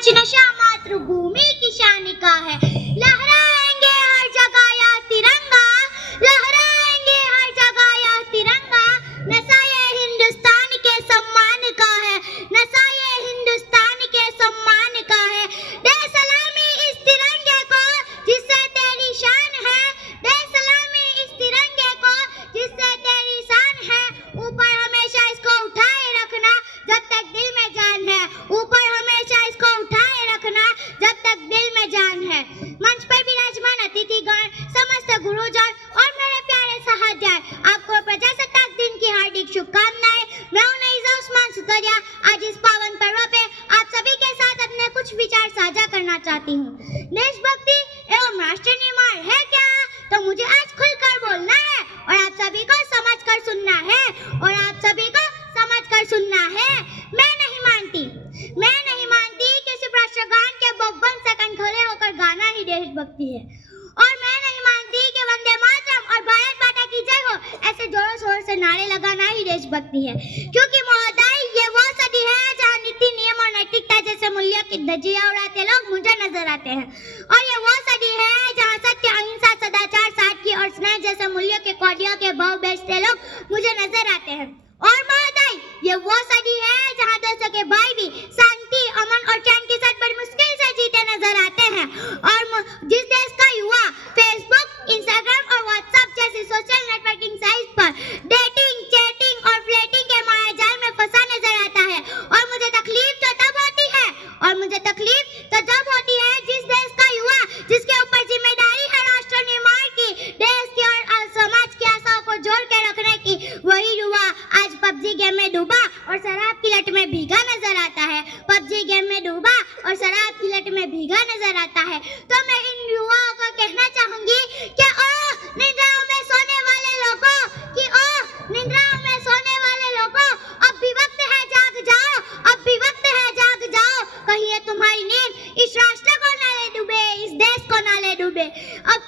कुछ नशा मातृभूमि की शान का है। लहराएंगे हर जगह यह तिरंगा, लहराएंगे हर जगह यह तिरंगा। नशा ये हिंदुस्तान के सम्मान का है, नशा ये हिंदुस्तान के सम्मान का है। दे सलामी इस तिरंगे को जिससे तेरी शान है, दे सलामी इस तिरंगे को जिससे तेरी शान है। ऊपर हमेशा इसको उठाए रखना जब तक दिल में जान है, ऊपर हमेशा इसको उठाए रखना जब तक दिल में जान है। मंच पर विराजमान अतिथिगण, समस्त गुरुजन और मेरे प्यारे साथीगण, आपको प्रजासत्ताक दिन की हार्दिक शुभकामनाएं। मैं हूं नईज़ा उस्मान सुतरिया। आज इस पावन पर्व पे आप सभी के साथ अपने कुछ विचार साझा करना चाहती हूँ। देशभक्ति एवं राष्ट्र निर्माण है क्या, तो मुझे आज खुलकर बोलना है और आप सभी को समझकर सुनना है, और आप सभी को समझकर सुनना है। मैं नहीं मानती कि सिर्फ राष्ट्रगान के 52 सेकंड खड़े होकर गाना ही देशभक्ति है, और मैं नहीं मानती कि वंदे मातरम और भारत माता की जय हो ऐसे जोरों शोर से नारे लगाना ही देशभक्ति है। क्योंकि महोदय, ये वो सदी है जहाँ नीति, नियम और नैतिकता जैसे मूल्यों की धज्जियां उड़ाते लोग मुझे नजर आते हैं, और ये वो सदी है जहाँ सत्य, अहिंसा, सदाचार, सादगी और स्नेह जैसे मूल्यों के कौड़ियों के भाव बेचते लोग मुझे नजर आते हैं। और महोदय, ये वो सदी है जहाँ देशों के भाई भी शांति, अमन और चैन के साथ बड़ी मुश्किल से जीते नजर आते हैं, और जिस देश का युवा फेसबुक, इंस्टाग्राम और व्हाट्सएप जैसी सोशल नेटवर्किंग साइट पर डेटिंग, चैटिंग और फ्लर्टिंग के मायाजाल में फंसा नजर आता है। और मुझे तकलीफ तो तब होती है, जिस देश का युवा, जिसके ऊपर जिम्मेदारी है राष्ट्र निर्माण की, देश की और समाज की आशाओं को जोड़ के रखने की, वही युवा आज पबजी गेम में डूबा और शराब की लत में भीगा नजर आता है। पबजी गेम में डूबा और शराब की लत में भीगा नजर आता है। तो मैं इन युवाओं को कहना चाहूंगी कि ओ निद्राओं में सोने वाले लोगों, कि ओ निद्राओं में सोने वाले लोगों, अब भी वक्त है जाग जाओ, अब भी वक्त है जाग जाओ। कहीं ये तुम्हारी नींद इस राष्ट्र को ना ले डूबे, इस देश को ना ले डूबे। अब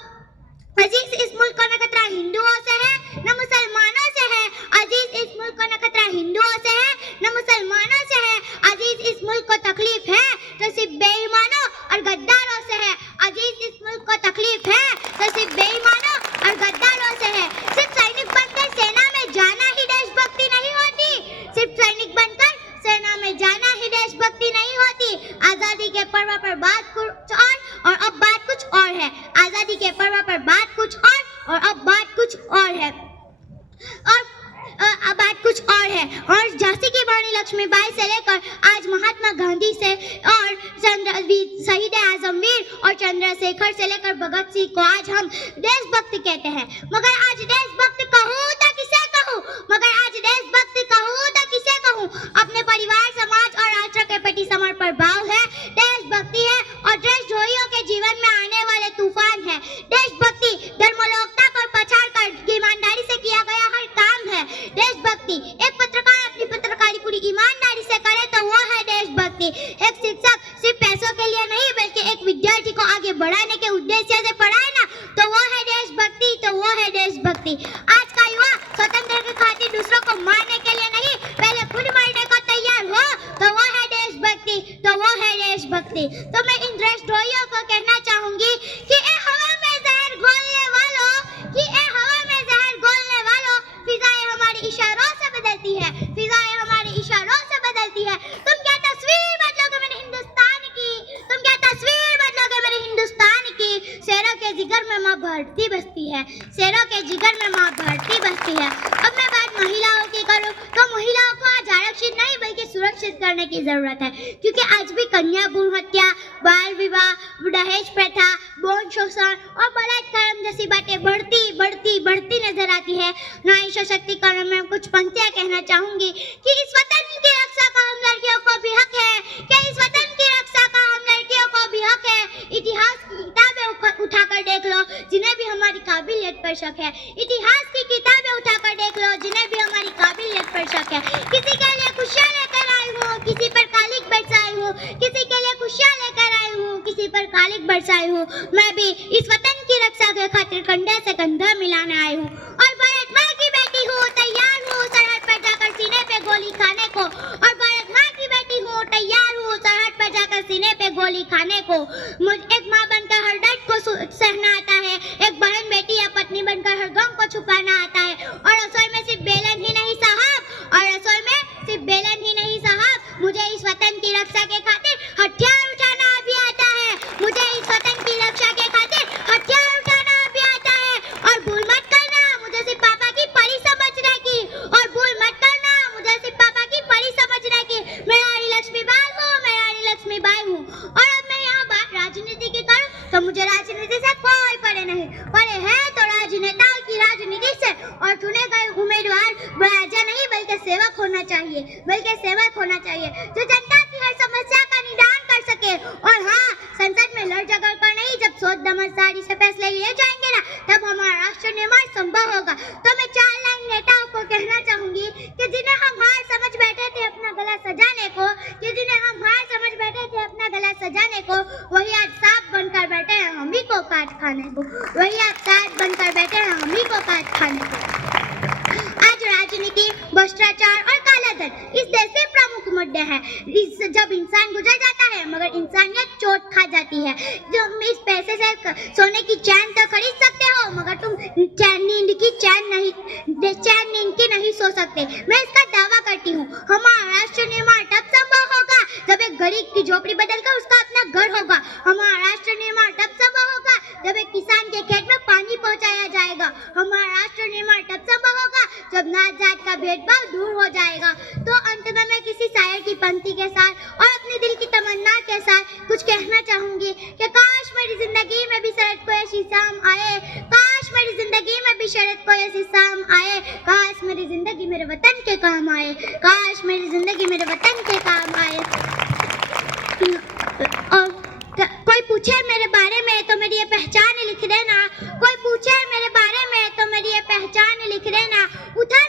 अजीज, इस मुल्क को न खतरा हिंदुओं से है न मुसलमानों से है। अजीज, इस मुल्क को न खतरा हिंदुओं से है न मुसलमानों से है। अजीज, इस मुल्क को तकलीफ है तो सिर्फ बेईमानों और गद्दारों से है। अजीज, इस मुल्क को तकलीफ है तो सिर्फ बेईमानों और गद्दारों से है। सिर्फ सैनिक बनकर सेना में जाना ही देशभक्ति नहीं होती, सिर्फ सैनिक बनकर सेना में जाना ही देशभक्ति नहीं होती। आजादी के पर्व पर बात कुछ और अब बात कुछ और है। आजादी के पर्व पर बात कुछ और अब बात कुछ और है, और अब बात कुछ और है। और झांसी की रानी लक्ष्मीबाई से लेकर आज महात्मा गांधी से और शहीद आजम वीर और चंद्रशेखर से लेकर भगत सिंह को आज हम देशभक्त कहते हैं। मगर आज देशभक्त कहूँ तो किसे कहूँ, मगर आज देशभक्त कहूँ तो किसे कहूँ। अपने परिवार, समाज और राष्ट्र के प्रति समर्पण भाव है, देशभक्ति है, और देशद्रोहियों के जीवन में आने वाले तूफान है। देशभक्ति धर्मलोकता को पछाड़ कर ईमानदारी से किया गया हर काम है। देशभक्ति, एक पत्रकार अपनी पत्रकारी पूरी ईमानदारी से करे तो वो है देशभक्ति। एक शिक्षक सिर्फ पैसों के लिए नहीं बल्कि एक विद्यार्थी को आगे बढ़ाने के उद्देश्य से पढ़ाए ना, तो वो है देशभक्ति, तो वो है देशभक्ति। आज का युवा स्वतंत्रता की खातिर दूसरों को मारने के लिए नहीं, पहले खुद मरने को तैयार हो, तो वो है देशभक्ति, तो वो है देशभक्ति। तो मैं इन देशद्रोहियों को कहना चाहूंगी कि ए हवा में जहर घोलने वालों, कि ए हवा में जहर घोलने वालों, फिजाएं हमारी इशारों से बदलती है, फिजाएं हमारी इशारों से बदलती है। तुम क्या तस्वीर बदलोगे मेरे हिंदुस्तान की, तुम क्या तस्वीर बदलोगे मेरे हिंदुस्तान की। शेरों के जिगर में माँ भरती बसती है, शेरों के जिगर में माँ भरती बसती है। अब मैं बात महिलाओं की करूँ तो महिलाओं को आज आरक्षित नहीं बल्कि सुरक्षित करने की जरूरत है, क्योंकि आज भी कन्या भ्रूण हत्या, बाल विवाह, दहेज प्रथा, यौन शोषण और बलात्कार जैसी बातें बढ़ती नजर आती है। नारी सशक्तिकरण में कुछ पंक्तियां कहना चाहूंगी कि इस वतन की रक्षा का हम लड़कियों को भी हक है, कि इस वतन की रक्षा का हम लड़कियों को भी हक है। इतिहास की किताबें उठाकर देख लो जिन्हें भी हमारी काबिलियत पर शक है। इतिहास की किताबें उठाकर देख लो जिन्हें भी हमारी काबिलियत पर शक है। किसी के लिए खुशियां लेकर आई हूँ, किसी पर कालिक बरसाई हूँ, किसी के लिए खुशियां लेकर आई हूँ, किसी पर कालिक बरसाई हूँ। मैं भी इस वतन की रक्षा के खातिर कंधे से कंधा मिलाने आई हूँ, और भारत माँ की बेटी हूँ, तैयार हूँ सरहद पर जाकर सीने पे गोली खाने को। और भारत माँ की बेटी हूँ, तैयार हूँ सरहद पर जाकर सीने पे को। एक माँ बनकर हर दर्द को सहना आता है, एक बहन बेटी या पत्नी बनकर हर गम को छुपाना आता है। और रसोई में सिर्फ बेलन ही नहीं साहब, मुझे इस वतन की रक्षा के खातिर हथियार उठाना भी आता है। मुझे इस वतन की रक्षा के खातिर हथियार उठाना भी आता है। और भूल मत करना मुझे सिर्फ पापा की परी समझने की, और भूल मत करना मुझे सिर्फ पापा की परी समझने की। मैं रानी लक्ष्मीबाई हूँ। और अब मैं यहाँ बात राजनीति की करूँ तो मुझे राजनीति से कोई परे नहीं, परे है तो राजनेताओं की राजनीति से। और चुने गए उम्मीदवार राजा नहीं बल्कि सेवक होना चाहिए, जो जनता की हर समस्या का निदान कर सके। और हाँ, संसद में लड़ झगड़ कर नहीं, जब सोच समझदारी से फैसले लिए जाएंगे ना, तब हमारा राष्ट्र निर्माण संभव होगा। तो मैं 4 लाइन नेताओं को कहना चाहूंगी कि जिन्हें हम हार समझ बैठे थे अपना गला सजाने को, वही आज सांप बनकर बैठे हैं हम ही को काट खाने को। आज राजनीति, भ्रष्टाचार और कालाधन इस देश के प्रमुख मुद्दे हैं। जब इंसान गुजर जाता है मगर इंसानियत चोट खा जाती है। जब इस पैसे से सोने की चैन तो खरीद सकते हो, मगर तुम नींद की नहीं सो सकते। मैं इसका दावा करती हूँ, हमारा राष्ट्र निर्माण तब संभव होगा जब एक गरीब की झोपड़ी बदलकर उसका अपना घर होगा। हमारा राष्ट्र निर्माण तब संभव होगा जब एक किसान के खेत में पानी पहुँचाया जाएगा। हमारा राष्ट्र निर्माण तब संभव होगा जब नात जात का भेदभाव दूर हो जाएगा। तो अंत में मैं किसी शायर की पंक्ति के साथ और अपने दिल की तमन्ना के साथ कुछ कहना चाहूंगी कि काश मेरी जिंदगी में भी शरद को ऐसी शाम आए, काश मेरी जिंदगी में भी शरद को ऐसी शाम आए, काश मेरी जिंदगी मेरे वतन के काम आए, काश मेरी जिंदगी मेरे वतन के काम आए। और कोई पूछे मेरे बारे में तो मेरी ये पहचान लिख देना, कोई पूछे मेरे बारे में तो मेरी ये पहचान लिख देना। उठा